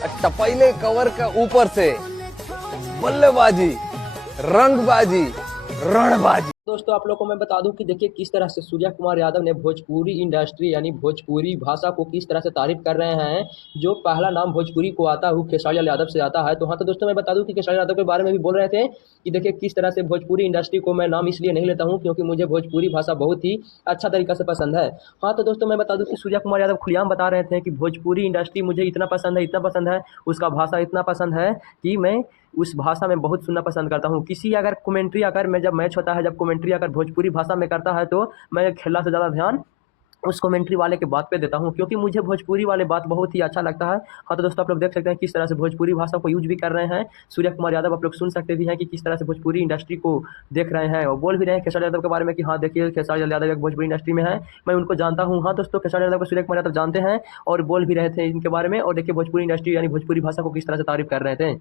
टपैले cover का ऊपर से बल्लेबाजी, रंगबाजी, रणबाजी। दोस्तों आप लोगों को मैं बता दूं कि देखिए किस तरह से सूर्या कुमार यादव ने भोजपुरी इंडस्ट्री यानी भोजपुरी भाषा को किस तरह से तारीफ कर रहे हैं। जो पहला नाम भोजपुरी को आता है खेसारी लाल यादव से आता है। तो हाँ, तो दोस्तों मैं बता दूं कि खेसारी यादव के बारे में भी बोल रहे थे कि देखिए किस तरह से भोजपुरी इंडस्ट्री को मैं नाम इसलिए नहीं लेता हूँ क्योंकि मुझे भोजपुरी भाषा बहुत ही अच्छा तरीका से पसंद है। हाँ, तो दोस्तों मैं बता दूं कि सूर्या कुमार यादव खुलेआम बता रहे थे कि भोजपुरी इंडस्ट्री मुझे इतना पसंद है, इतना पसंद है, उसका भाषा इतना पसंद है कि मैं उस भाषा में बहुत सुनना पसंद करता हूँ। किसी अगर कमेंट्री अगर मैं जब मैच होता है, जब कमेंट्री अगर भोजपुरी भाषा में करता है तो मैं खेला से ज़्यादा ध्यान उस कमेंट्री वाले के बात पे देता हूँ क्योंकि मुझे भोजपुरी वाले बात बहुत ही अच्छा लगता है। हाँ, तो दोस्तों आप लोग देख सकते हैं किस तरह से भोजपुरी भाषा को यूज भी कर रहे हैं सूर्या कुमार यादव। आप लोग सुन सकते भी हैं कि किस तरह से भोजपुरी इंडस्ट्री को देख रहे हैं और बोल भी रहे हैं खेसारी यादव के बारे में कि हाँ देखिए खेसारी लाल यादव एक भोजपुरी इंडस्ट्री में है, मैं उनको जानता हूँ। हाँ दोस्तों, खेसारी यादव को सूर्या कुमार यादव जानते हैं और बोल भी रहे थे इनके बारे में। और देखिए भोजपुरी इंडस्ट्री यानी भोजपुरी भाषा को किस तरह से तारीफ कर रहे थे।